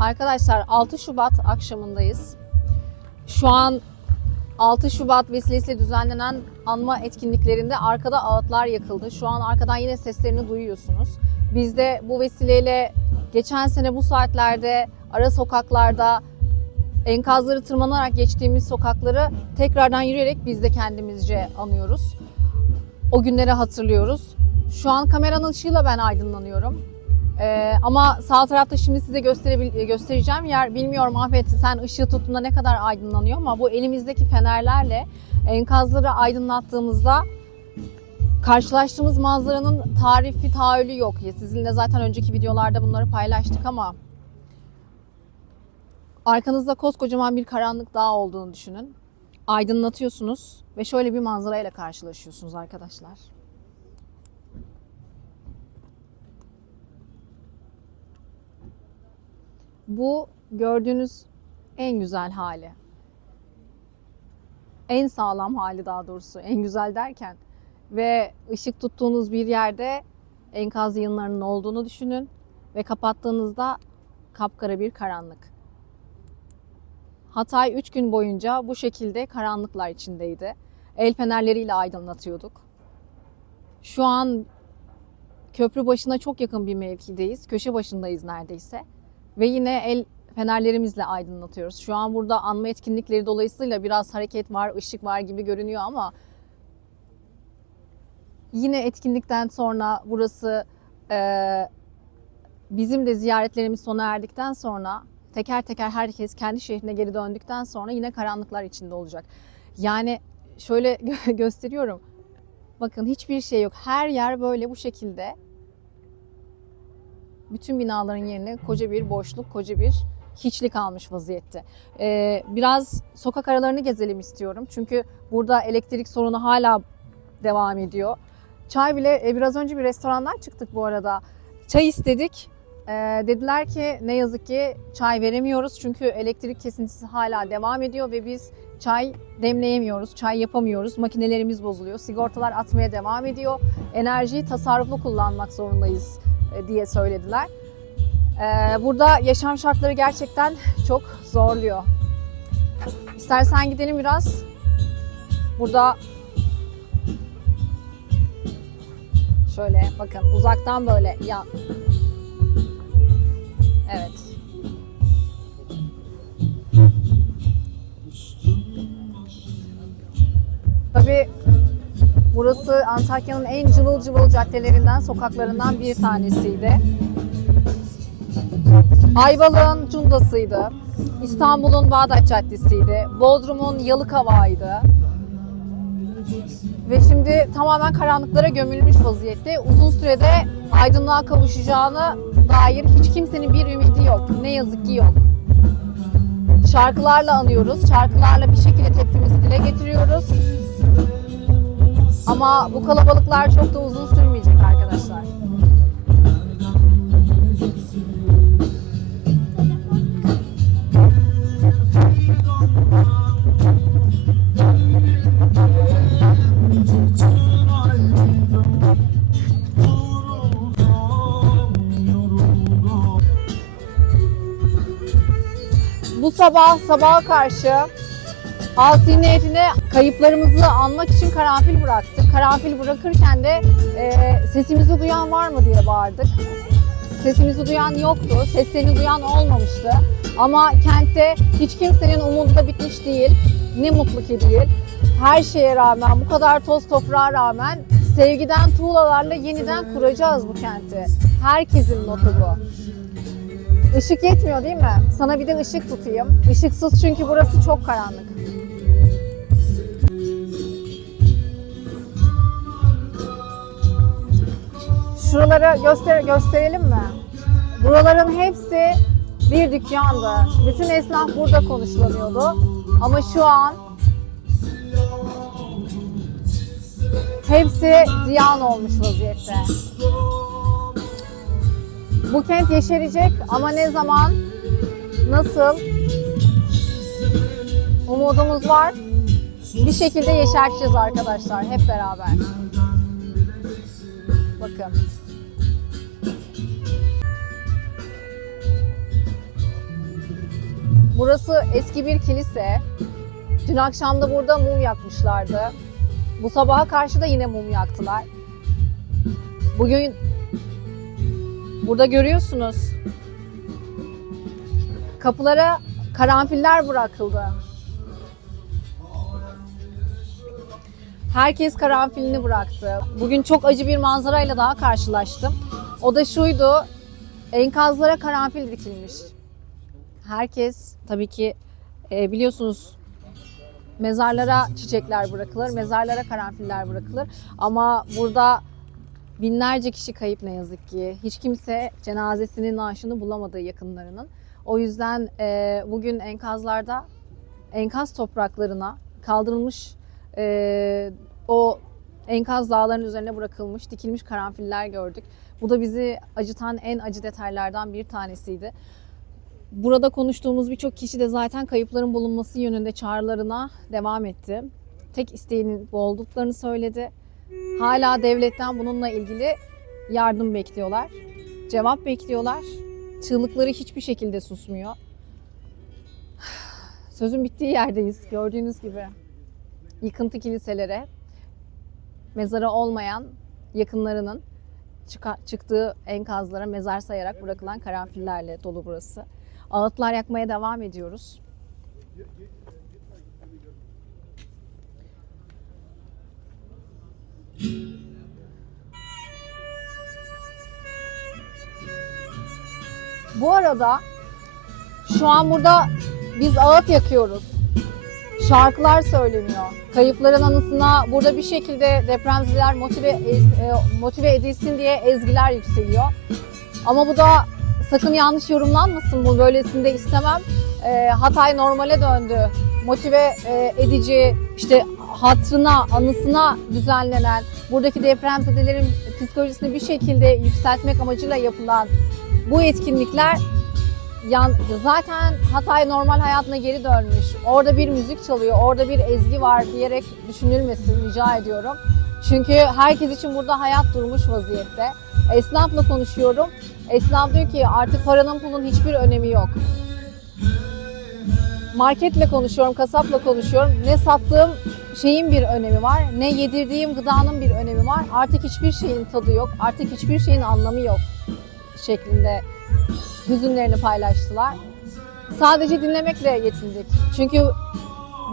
Arkadaşlar 6 Şubat akşamındayız. Şu an 6 Şubat vesilesiyle düzenlenen anma etkinliklerinde arkada ağıtlar yakıldı. Şu an arkadan yine seslerini duyuyorsunuz. Biz de bu vesileyle geçen sene bu saatlerde ara sokaklarda enkazları tırmanarak geçtiğimiz sokakları tekrardan yürüyerek biz de kendimizce anıyoruz. O günleri hatırlıyoruz. Şu an kameranın ışığıyla ben aydınlanıyorum. Ama sağ tarafta şimdi size göstereceğim yer, bilmiyorum Ahmet sen ışığı tuttuğunda ne kadar aydınlanıyor ama bu elimizdeki fenerlerle enkazları aydınlattığımızda karşılaştığımız manzaranın tarifi tahayyülü yok. Sizinle zaten önceki videolarda bunları paylaştık ama arkanızda koskocaman bir karanlık dağ olduğunu düşünün. Aydınlatıyorsunuz ve şöyle bir manzarayla karşılaşıyorsunuz arkadaşlar. Bu gördüğünüz en güzel hali. En sağlam hali daha doğrusu. En güzel derken. Ve ışık tuttuğunuz bir yerde enkaz yığınlarının olduğunu düşünün. Ve kapattığınızda kapkara bir karanlık. Hatay 3 gün boyunca bu şekilde karanlıklar içindeydi. El fenerleriyle aydınlatıyorduk. Şu an köprü başına çok yakın bir mevkideyiz. Köşe başındayız neredeyse. Ve yine el fenerlerimizle aydınlatıyoruz. Şu an burada anma etkinlikleri dolayısıyla biraz hareket var, ışık var gibi görünüyor ama yine etkinlikten sonra burası bizim de ziyaretlerimiz sona erdikten sonra teker teker herkes kendi şehrine geri döndükten sonra yine karanlıklar içinde olacak. Yani şöyle gösteriyorum. Bakın hiçbir şey yok. Her yer böyle bu şekilde. Bütün binaların yerine koca bir boşluk, koca bir hiçlik almış vaziyette. Biraz sokak aralarını gezelim istiyorum. Çünkü burada elektrik sorunu hala devam ediyor. Çay bile, biraz önce bir restorandan çıktık bu arada. Çay istedik. Dediler ki ne yazık ki çay veremiyoruz. Çünkü elektrik kesintisi hala devam ediyor ve biz çay demleyemiyoruz, çay yapamıyoruz. Makinelerimiz bozuluyor, sigortalar atmaya devam ediyor. Enerjiyi tasarruflu kullanmak zorundayız diye söylediler. Burada yaşam şartları gerçekten çok zorluyor. İstersen gidelim biraz. Burada şöyle bakın uzaktan böyle ya. Evet. Tabii burası Antakya'nın en cıvıl cıvıl caddelerinden, sokaklarından bir tanesiydi. Ayvalık'ın Cunda'sıydı. İstanbul'un Bağdat Caddesi'ydi. Bodrum'un Yalıkavak'ıydı. Ve şimdi tamamen karanlıklara gömülmüş vaziyette. Uzun sürede aydınlığa kavuşacağına dair hiç kimsenin bir ümidi yok. Ne yazık ki yok. Şarkılarla anıyoruz. Şarkılarla bir şekilde tepkimizi dile getiriyoruz. Ama bu kalabalıklar çok da uzun sürmeyecek arkadaşlar. Bu sabaha karşı Asi Nehri'ne kayıplarımızı anmak için karanfil bıraktık. Karanfil bırakırken de sesimizi duyan var mı diye bağırdık. Sesimizi duyan yoktu, seslerini duyan olmamıştı. Ama kentte hiç kimsenin umudu da bitmiş değil. Ne mutlu ki değil. Her şeye rağmen, bu kadar toz toprağa rağmen sevgiden tuğlalarla yeniden kuracağız bu kenti. Herkesin notu bu. Işık yetmiyor değil mi? Sana bir de ışık tutayım. Işıksız çünkü burası çok karanlık. Şuraları gösterelim mi? Buraların hepsi bir dükkandı. Bütün esnaf burada konuşlanıyordu. Ama şu an hepsi ziyan olmuş vaziyette. Bu kent yeşerecek ama ne zaman, nasıl? Umudumuz var. Bir şekilde yeşerteceğiz arkadaşlar hep beraber. Bakın. Burası eski bir kilise. Dün akşam da burada mum yakmışlardı. Bu sabaha karşı da yine mum yaktılar. Bugün burada görüyorsunuz. Kapılara karanfiller bırakıldı. Herkes karanfilini bıraktı. Bugün çok acı bir manzarayla daha karşılaştım. O da şuydu, enkazlara karanfil dikilmiş. Herkes tabii ki biliyorsunuz mezarlara çiçekler bırakılır, mezarlara karanfiller bırakılır. Ama burada binlerce kişi kayıp ne yazık ki. Hiç kimse cenazesinin naaşını bulamadı yakınlarının. O yüzden bugün enkazlarda, enkaz topraklarına kaldırılmış o enkaz dağların üzerine bırakılmış, dikilmiş karanfiller gördük. Bu da bizi acıtan en acı detaylardan bir tanesiydi. Burada konuştuğumuz birçok kişi de zaten kayıpların bulunması yönünde çağrılarına devam etti. Tek isteğinin bu olduklarını söyledi. Hala devletten bununla ilgili yardım bekliyorlar. Cevap bekliyorlar. Çığlıkları hiçbir şekilde susmuyor. Sözün bittiği yerdeyiz gördüğünüz gibi. Yıkıntı kiliselere, mezarı olmayan yakınlarının çıktığı enkazlara mezar sayarak bırakılan karanfillerle dolu burası. Ağıtlar yakmaya devam ediyoruz. Bu arada şu an burada biz ağıt yakıyoruz. Şarkılar söyleniyor. Kayıpların anısına burada bir şekilde depremzedeler motive edilsin diye ezgiler yükseliyor. Ama bu da sakın yanlış yorumlanmasın, bu böylesinde istemem. Hatay normale döndü. Motive edici, işte hatırına, anısına düzenlenen, buradaki depremzedelerin psikolojisini bir şekilde yükseltmek amacıyla yapılan bu etkinlikler zaten Hatay normal hayatına geri dönmüş. Orada bir müzik çalıyor, orada bir ezgi var diyerek düşünülmesin rica ediyorum. Çünkü herkes için burada hayat durmuş vaziyette. Esnafla konuşuyorum. Esnaf diyor ki artık paranın pulun hiçbir önemi yok. Marketle konuşuyorum, kasapla konuşuyorum. Ne sattığım şeyin bir önemi var, ne yedirdiğim gıdanın bir önemi var. Artık hiçbir şeyin tadı yok, artık hiçbir şeyin anlamı yok şeklinde hüzünlerini paylaştılar. Sadece dinlemekle yetindik. Çünkü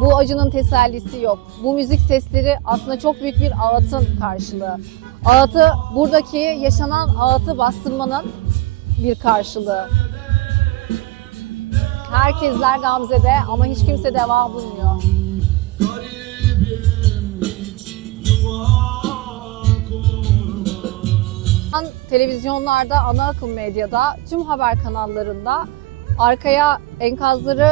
bu acının tesellisi yok. Bu müzik sesleri aslında çok büyük bir ağıtın karşılığı. Ağıtı, buradaki yaşanan ağıtı bastırmanın bir karşılığı. Herkesler gamzede ama hiç kimse deva bulmuyor. Televizyonlarda, ana akım medyada, tüm haber kanallarında arkaya enkazları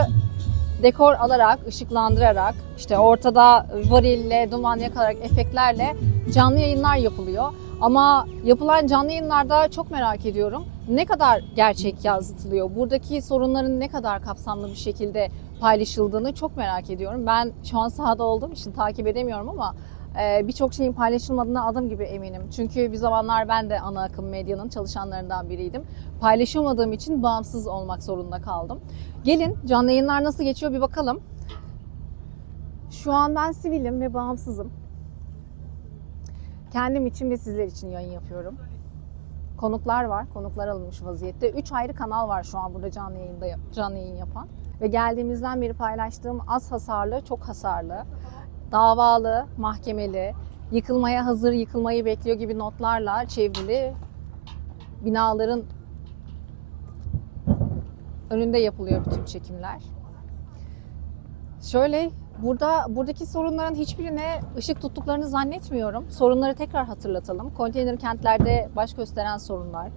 dekor alarak, ışıklandırarak, işte ortada varille, duman yakarak, efektlerle canlı yayınlar yapılıyor. Ama yapılan canlı yayınlarda çok merak ediyorum. Ne kadar gerçek yansıtılıyor? Buradaki sorunların ne kadar kapsamlı bir şekilde paylaşıldığını çok merak ediyorum. Ben şu an sahada olduğum için takip edemiyorum ama birçok şeyin paylaşılmadığına adım gibi eminim. Çünkü bir zamanlar ben de ana akım medyanın çalışanlarından biriydim. Paylaşamadığım için bağımsız olmak zorunda kaldım. Gelin canlı yayınlar nasıl geçiyor bir bakalım. Şu an ben sivilim ve bağımsızım. Kendim için ve sizler için yayın yapıyorum. Konuklar var, konuklar alınmış vaziyette. 3 ayrı kanal var şu an burada canlı yayın yapan. Ve geldiğimizden beri paylaştığım az hasarlı, çok hasarlı, davalı, mahkemeli, yıkılmaya hazır, yıkılmayı bekliyor gibi notlarla çevrili binaların önünde yapılıyor bütün çekimler. Şöyle, buradaki sorunların hiçbirine ışık tuttuklarını zannetmiyorum. Sorunları tekrar hatırlatalım. Konteyner kentlerde baş gösteren sorunlar,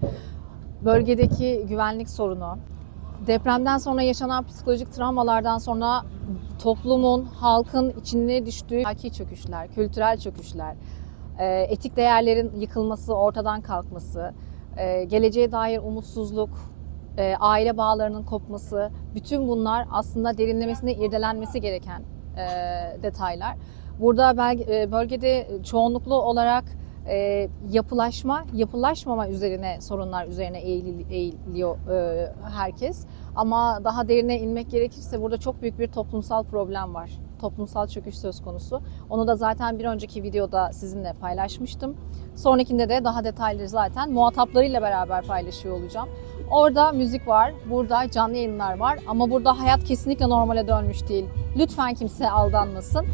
bölgedeki güvenlik sorunu, depremden sonra yaşanan psikolojik travmalardan sonra toplumun, halkın içine düştüğü ahlaki çöküşler, kültürel çöküşler, etik değerlerin yıkılması, ortadan kalkması, geleceğe dair umutsuzluk, aile bağlarının kopması, bütün bunlar aslında derinlemesine irdelenmesi gereken detaylar. Burada bölgede çoğunluklu olarak yapılaşmama üzerine sorunlar üzerine eğiliyor herkes. Ama daha derine inmek gerekirse burada çok büyük bir toplumsal problem var. Toplumsal çöküş söz konusu. Onu da zaten bir önceki videoda sizinle paylaşmıştım. Sonrakinde de daha detaylı zaten muhataplarıyla beraber paylaşıyor olacağım. Orada müzik var, burada canlı yayınlar var ama burada hayat kesinlikle normale dönmüş değil. Lütfen kimse aldanmasın.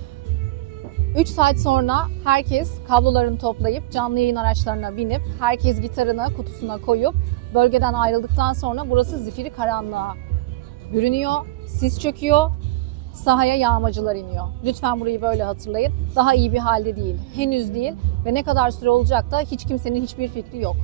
3 saat sonra herkes kablolarını toplayıp canlı yayın araçlarına binip herkes gitarını kutusuna koyup bölgeden ayrıldıktan sonra burası zifiri karanlığa bürünüyor, sis çöküyor, sahaya yağmacılar iniyor. Lütfen burayı böyle hatırlayın. Daha iyi bir halde değil, henüz değil ve ne kadar süre olacak da hiç kimsenin hiçbir fikri yok.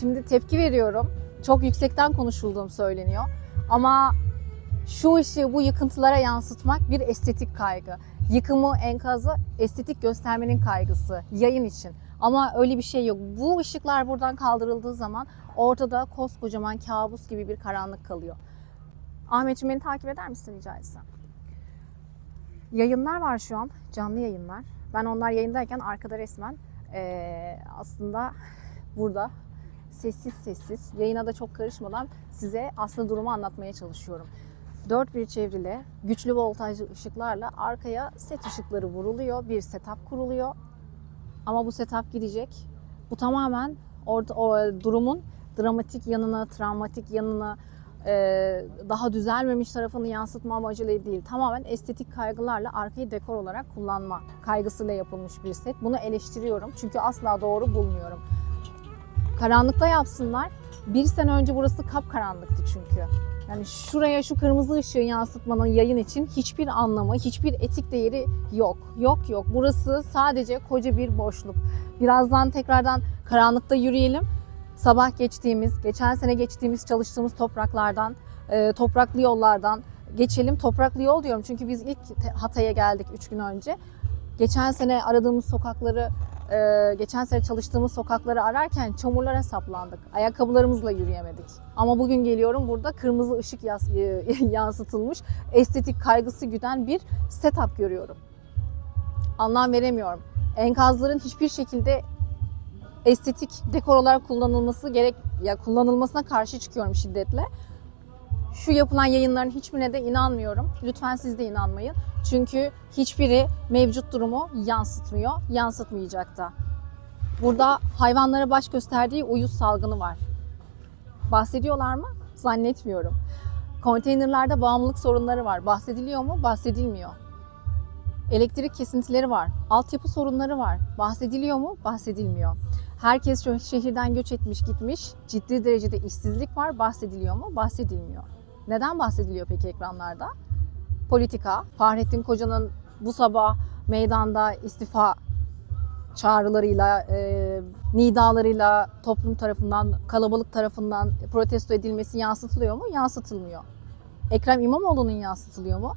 Şimdi tepki veriyorum. Çok yüksekten konuşulduğum söyleniyor. Ama şu ışığı bu yıkıntılara yansıtmak bir estetik kaygı. Yıkımı, enkazı estetik göstermenin kaygısı yayın için. Ama öyle bir şey yok. Bu ışıklar buradan kaldırıldığı zaman ortada koskocaman kabus gibi bir karanlık kalıyor. Ahmetciğim beni takip eder misin rica etsem? Yayınlar var şu an, canlı yayınlar. Ben onlar yayındayken arkada resmen aslında burada sessiz sessiz, yayına da çok karışmadan size aslında durumu anlatmaya çalışıyorum. Dört bir çevrili, güçlü voltajlı ışıklarla arkaya set ışıkları vuruluyor, bir setup kuruluyor. Ama bu setup gidecek. Bu tamamen o durumun dramatik yanını, travmatik yanını, daha düzelmemiş tarafını yansıtma amacıyla değil, tamamen estetik kaygılarla arkayı dekor olarak kullanma kaygısıyla yapılmış bir set. Bunu eleştiriyorum çünkü asla doğru bulmuyorum. Karanlıkta yapsınlar. Bir sene önce burası kapkaranlıktı çünkü. Yani şuraya şu kırmızı ışığı yansıtmanın yayın için hiçbir anlamı, hiçbir etik değeri yok. Yok. Burası sadece koca bir boşluk. Birazdan tekrardan karanlıkta yürüyelim. Sabah geçen sene geçtiğimiz, çalıştığımız topraklardan, topraklı yollardan geçelim. Topraklı yol diyorum çünkü biz ilk Hatay'a geldik 3 gün önce. Geçen sene aradığımız sokakları, geçen sene çalıştığımız sokakları ararken çamurlara saplandık. Ayakkabılarımızla yürüyemedik. Ama bugün geliyorum, burada kırmızı ışık yansıtılmış, estetik kaygısı güden bir setup görüyorum. Anlam veremiyorum. Enkazların hiçbir şekilde estetik dekor olarak kullanılmasına karşı çıkıyorum şiddetle. Şu yapılan yayınların hiçbirine de inanmıyorum. Lütfen siz de inanmayın. Çünkü hiçbiri mevcut durumu yansıtmıyor, yansıtmayacak da. Burada hayvanlara baş gösterdiği uyuz salgını var. Bahsediyorlar mı? Zannetmiyorum. Konteynerlarda bağımlılık sorunları var. Bahsediliyor mu? Bahsedilmiyor. Elektrik kesintileri var. Altyapı sorunları var. Bahsediliyor mu? Bahsedilmiyor. Herkes şu şehirden göç etmiş gitmiş. Ciddi derecede işsizlik var. Bahsediliyor mu? Bahsedilmiyor. Neden bahsediliyor peki ekranlarda? Politika. Fahrettin Koca'nın bu sabah meydanda istifa çağrılarıyla, nidalarıyla toplum tarafından, kalabalık tarafından protesto edilmesi yansıtılıyor mu? Yansıtılmıyor. Ekrem İmamoğlu'nun yansıtılıyor mu?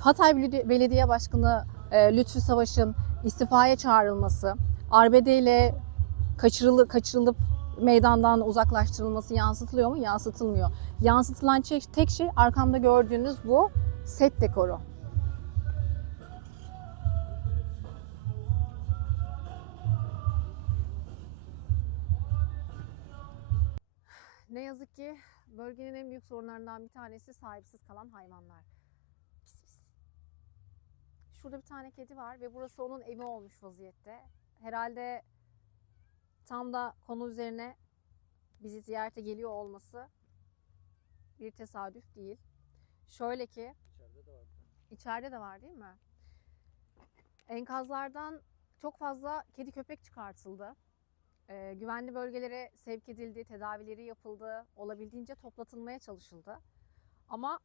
Hatay Belediye Başkanı Lütfü Savaş'ın istifaya çağrılması, arbedeyle kaçırılıp meydandan uzaklaştırılması yansıtılıyor mu? Yansıtılmıyor. Yansıtılan tek şey arkamda gördüğünüz bu set dekoru. Ne yazık ki bölgenin en büyük sorunlarından bir tanesi sahipsiz kalan hayvanlar. Pis pis. Şurada bir tane kedi var ve burası onun evi olmuş vaziyette. Herhalde tam da konu üzerine bizi ziyarete geliyor olması bir tesadüf değil. Şöyle ki, içeride de var değil mi? Enkazlardan çok fazla kedi köpek çıkartıldı. Güvenli bölgelere sevk edildi, tedavileri yapıldı, olabildiğince toplatılmaya çalışıldı. Ama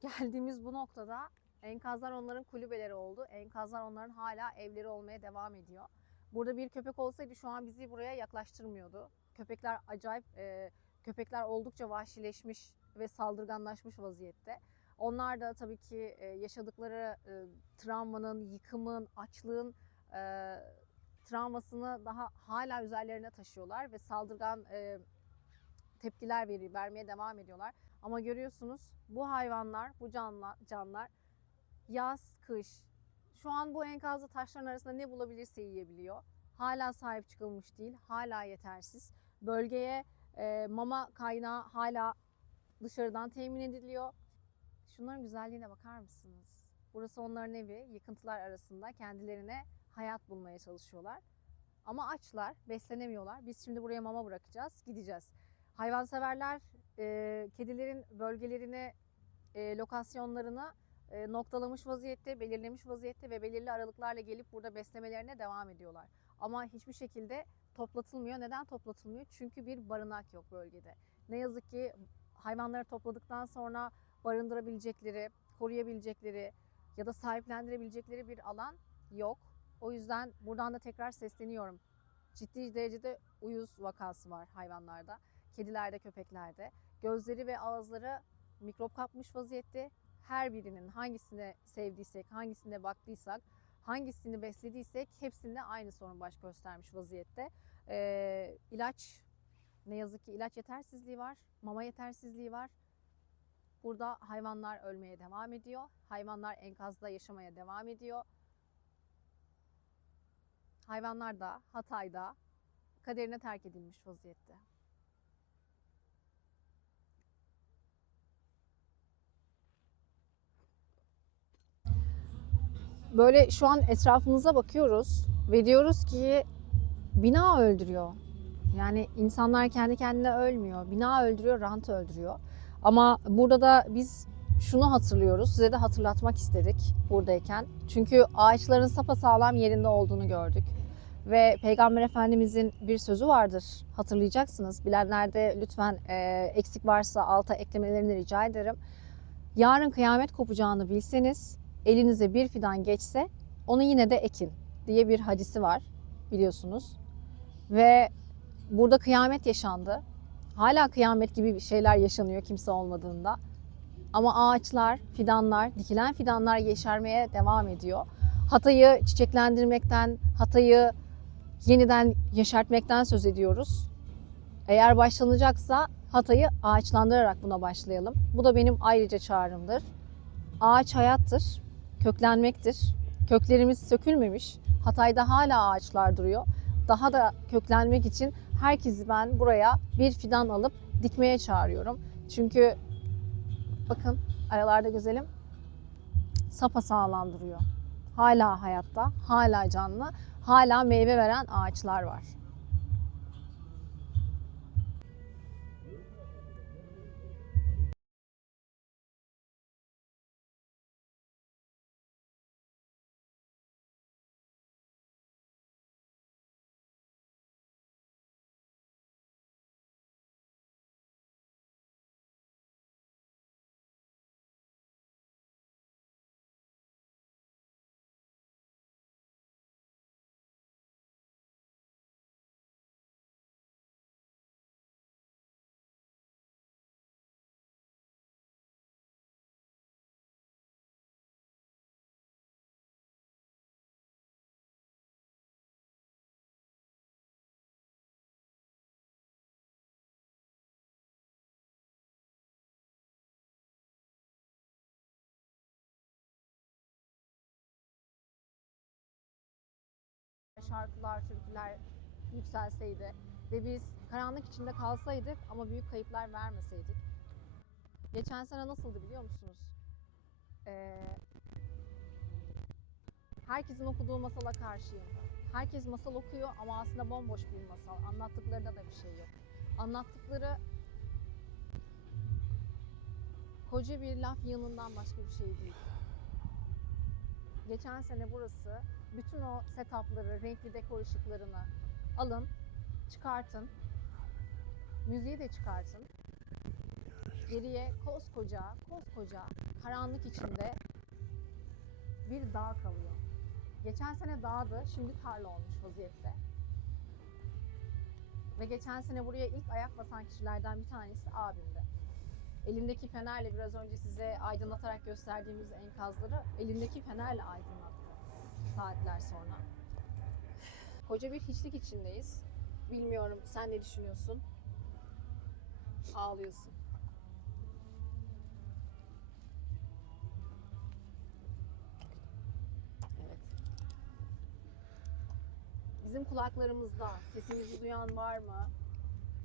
geldiğimiz bu noktada enkazlar onların kulübeleri oldu. Enkazlar onların hala evleri olmaya devam ediyor. Burada bir köpek olsaydı şu an bizi buraya yaklaştırmıyordu. Köpekler acayip, köpekler oldukça vahşileşmiş ve saldırganlaşmış vaziyette. Onlar da tabii ki yaşadıkları travmanın, yıkımın, açlığın travmasını daha hala üzerlerine taşıyorlar ve saldırgan tepkiler vermeye devam ediyorlar. Ama görüyorsunuz bu hayvanlar, bu canlar yaz, kış, şu an bu enkazlı taşların arasında ne bulabilirse yiyebiliyor. Hala sahip çıkılmış değil, hala yetersiz. Bölgeye mama kaynağı hala dışarıdan temin ediliyor. Şunların güzelliğine bakar mısınız? Burası onların evi. Yıkıntılar arasında kendilerine hayat bulmaya çalışıyorlar. Ama açlar, beslenemiyorlar. Biz şimdi buraya mama bırakacağız, gideceğiz. Hayvanseverler kedilerin bölgelerini, lokasyonlarını noktalamış vaziyette, belirlemiş vaziyette ve belirli aralıklarla gelip burada beslemelerine devam ediyorlar. Ama hiçbir şekilde toplatılmıyor. Neden toplatılmıyor? Çünkü bir barınak yok bölgede. Ne yazık ki hayvanları topladıktan sonra barındırabilecekleri, koruyabilecekleri ya da sahiplendirebilecekleri bir alan yok. O yüzden buradan da tekrar sesleniyorum. Ciddi derecede uyuz vakası var hayvanlarda, kedilerde, köpeklerde. Gözleri ve ağızları mikrop kapmış vaziyette. Her birinin hangisine sevdiysek, hangisine baktıysak, hangisini beslediysek hepsinde aynı sorun baş göstermiş vaziyette. İlaç, ne yazık ki ilaç yetersizliği var, mama yetersizliği var. Burada hayvanlar ölmeye devam ediyor. Hayvanlar enkazda yaşamaya devam ediyor. Hayvanlar da Hatay'da kaderine terk edilmiş vaziyette. Böyle şu an etrafımıza bakıyoruz ve diyoruz ki bina öldürüyor. Yani insanlar kendi kendine ölmüyor. Bina öldürüyor, rant öldürüyor. Ama burada da biz şunu hatırlıyoruz. Size de hatırlatmak istedik buradayken. Çünkü ağaçların sapasağlam yerinde olduğunu gördük. Ve Peygamber Efendimizin bir sözü vardır. Hatırlayacaksınız. Bilenler de lütfen eksik varsa alta eklemelerini rica ederim. Yarın kıyamet kopacağını bilseniz, elinize bir fidan geçse onu yine de ekin diye bir hadisi var biliyorsunuz. Ve burada kıyamet yaşandı. Hala kıyamet gibi bir şeyler yaşanıyor kimse olmadığında. Ama ağaçlar, fidanlar, dikilen fidanlar yeşermeye devam ediyor. Hatay'ı çiçeklendirmekten, Hatay'ı yeniden yeşertmekten söz ediyoruz. Eğer başlanacaksa Hatay'ı ağaçlandırarak buna başlayalım. Bu da benim ayrıca çağrımdır. Ağaç hayattır, köklenmektir. Köklerimiz sökülmemiş. Hatay'da hala ağaçlar duruyor. Daha da köklenmek için herkesi ben buraya bir fidan alıp dikmeye çağırıyorum. Çünkü bakın aralarda güzelim sapasağlam duruyor. Hala hayatta, hala canlı, hala meyve veren ağaçlar var. Şarkılar, türküler yükselseydi ve biz karanlık içinde kalsaydık ama büyük kayıplar vermeseydik. Geçen sene nasıldı biliyor musunuz? Herkesin okuduğu masala karşıyım. Herkes masal okuyor ama aslında bomboş bir masal. Anlattıklarında da bir şey yok. Anlattıkları koca bir laf yığınından başka bir şey değil. Geçen sene burası bütün o setupları, renkli dekor ışıklarını alın, çıkartın, müziği de çıkartın. Geriye koskoca karanlık içinde bir dağ kalıyor. Geçen sene dağdı, şimdi tarla olmuş vaziyette. Ve geçen sene buraya ilk ayak basan kişilerden bir tanesi abimdi. Elindeki fenerle biraz önce size aydınlatarak gösterdiğimiz enkazları elindeki fenerle aydınlattı saatler sonra. Koca bir hiçlik içindeyiz. Bilmiyorum sen ne düşünüyorsun? Ağlıyorsun. Evet. bizim kulaklarımızda sesimizi duyan var mı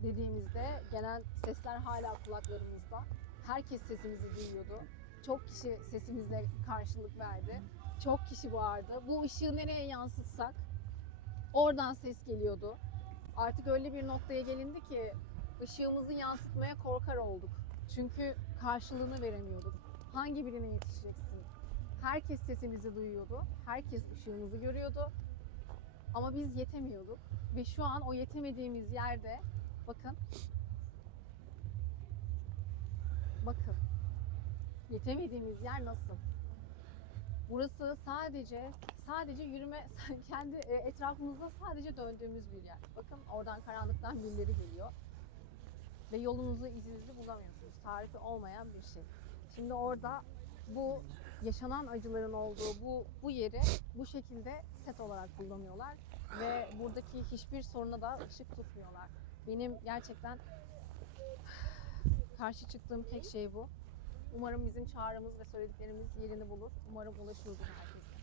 dediğimizde gelen sesler hala kulaklarımızda. Herkes sesimizi duyuyordu. Çok kişi sesimizle karşılık verdi. Çok kişi bağırdı. Bu ışığı nereye yansıtsak oradan ses geliyordu. Artık öyle bir noktaya gelindi ki ışığımızı yansıtmaya korkar olduk. Çünkü karşılığını veremiyorduk. Hangi birine yetişeceksin? Herkes sesimizi duyuyordu. Herkes ışığımızı görüyordu. Ama biz yetemiyorduk. Ve şu an o yetemediğimiz yerde bakın. Bakın. Yetemediğimiz yer nasıl? Burası sadece yürüme, kendi etrafımızda sadece döndüğümüz bir yer. Bakın oradan karanlıktan birileri geliyor. Ve yolunuzu, izinizi bulamıyorsunuz. Tarifi olmayan bir şey. Şimdi orada bu yaşanan acıların olduğu bu yeri bu şekilde set olarak kullanıyorlar. Ve buradaki hiçbir soruna da ışık tutmuyorlar. Benim gerçekten karşı çıktığım tek şey bu. Umarım bizim çağrımız ve söylediklerimiz yerini bulur. Umarım ulaşıyordur herkese.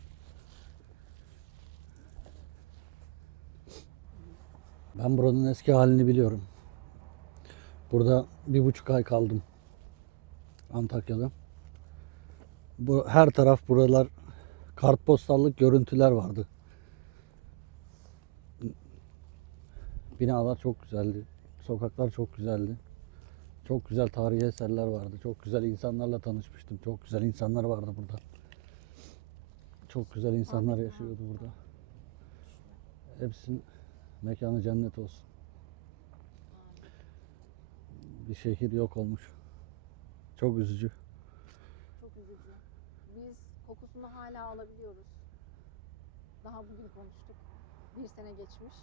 Ben buranın eski halini biliyorum. Burada 1,5 ay kaldım. Antakya'da. Her taraf buralar kartpostallık görüntüler vardı. Binalar çok güzeldi. Sokaklar çok güzeldi. Çok güzel tarihi eserler vardı. Çok güzel insanlarla tanışmıştım. Çok güzel insanlar vardı burada. Çok güzel insanlar yaşıyordu burada. Hepsinin mekanı cennet olsun. Bir şehir yok olmuş. Çok üzücü. Çok üzücü. Biz kokusunu hala alabiliyoruz. Daha bugün konuştuk. 1 sene geçmiş.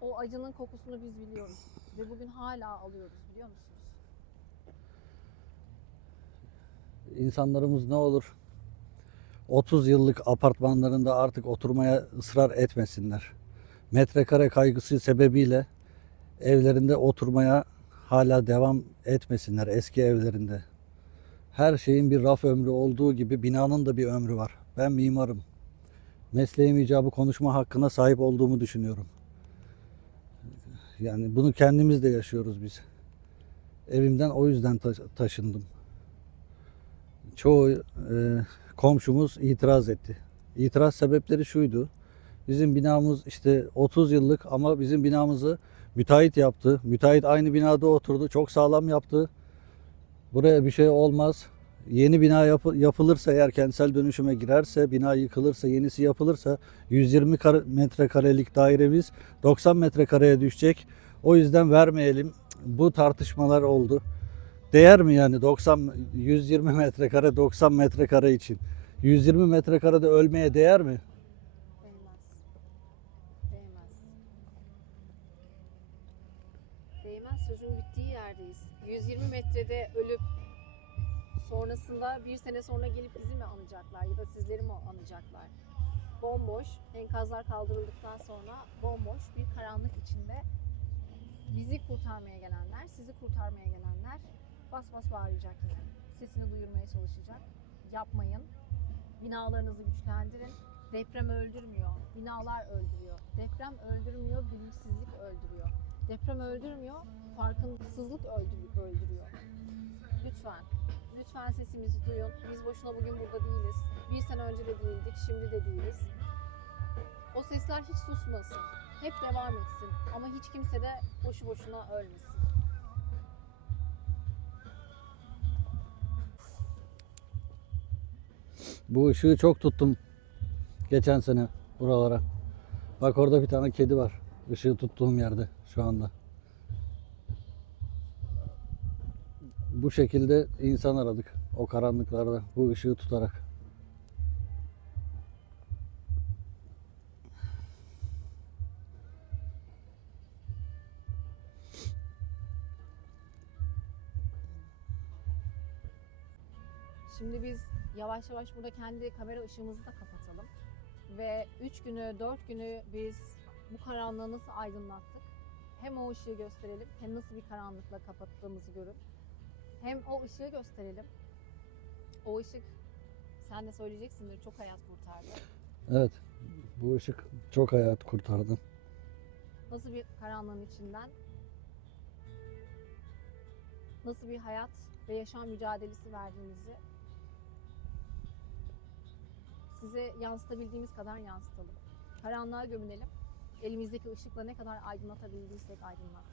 O acının kokusunu biz biliyoruz. Ve bugün hala alıyoruz, biliyor musunuz? İnsanlarımız ne olur 30 yıllık apartmanlarında artık oturmaya ısrar etmesinler. Metrekare kaygısı sebebiyle evlerinde oturmaya hala devam etmesinler, eski evlerinde. Her şeyin bir raf ömrü olduğu gibi binanın da bir ömrü var. Ben mimarım. Mesleğim icabı konuşma hakkına sahip olduğumu düşünüyorum. Yani bunu kendimiz de yaşıyoruz biz. Evimden o yüzden taşındım. Çoğu komşumuz itiraz etti. İtiraz sebepleri şuydu. Bizim binamız işte 30 yıllık ama bizim binamızı müteahhit yaptı. Müteahhit aynı binada oturdu. Çok sağlam yaptı. Buraya bir şey olmaz. Yeni bina yapılırsa, eğer kentsel dönüşüme girerse, bina yıkılırsa, yenisi yapılırsa 120 metrekarelik dairemiz 90 metrekareye düşecek. O yüzden vermeyelim. Bu tartışmalar oldu. Değer mi yani 120 metrekare 90 metrekare için? 120 metrekarede ölmeye değer mi? Değmez. Değmez. Değmez, sözün bittiği yerdeyiz. 120 metrede ölüp sonrasında 1 sene sonra gelip bizi mi anacaklar ya da sizleri mi anacaklar? Bomboş, enkazlar kaldırıldıktan sonra bomboş bir karanlık içinde bizi kurtarmaya gelenler, sizi kurtarmaya gelenler bas bas bağıracak yine. Sesini duyurmaya çalışacak. Yapmayın. Binalarınızı güçlendirin. Deprem öldürmüyor. Binalar öldürüyor. Deprem öldürmüyor, bilinçsizlik öldürüyor. Deprem öldürmüyor, farkındasızlık öldürüyor. Lütfen. Lütfen sesimizi duyun. Biz boşuna bugün burada değiliz. 1 sene önce de değildik, şimdi de değiliz. O sesler hiç susmasın. Hep devam etsin. Ama hiç kimse de boşu boşuna ölmesin. Bu ışığı çok tuttum geçen sene buralara. Bak orada bir tane kedi var. Işığı tuttuğum yerde şu anda. Bu şekilde insan aradık o karanlıklarda bu ışığı tutarak. Şimdi biz yavaş yavaş burada kendi kamera ışığımızı da kapatalım. Ve 3 günü, 4 günü biz bu karanlığı nasıl aydınlattık? Hem o ışığı gösterelim, hem nasıl bir karanlıkla kapattığımızı görün. Hem o ışığı gösterelim. O ışık, sen de söyleyeceksindir, çok hayat kurtardı. Evet. Bu ışık çok hayat kurtardı. Nasıl bir karanlığın içinden, nasıl bir hayat ve yaşam mücadelesi verdiğinizi size yansıtabildiğimiz kadar yansıtalım. Karanlığa gömülelim. Elimizdeki ışıkla ne kadar aydınlatabildiysek aydınlat.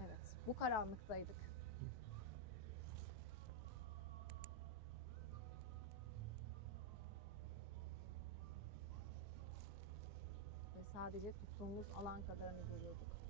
Evet, bu karanlıktaydık. Ve sadece tuttuğumuz alan kadarını görüyorduk.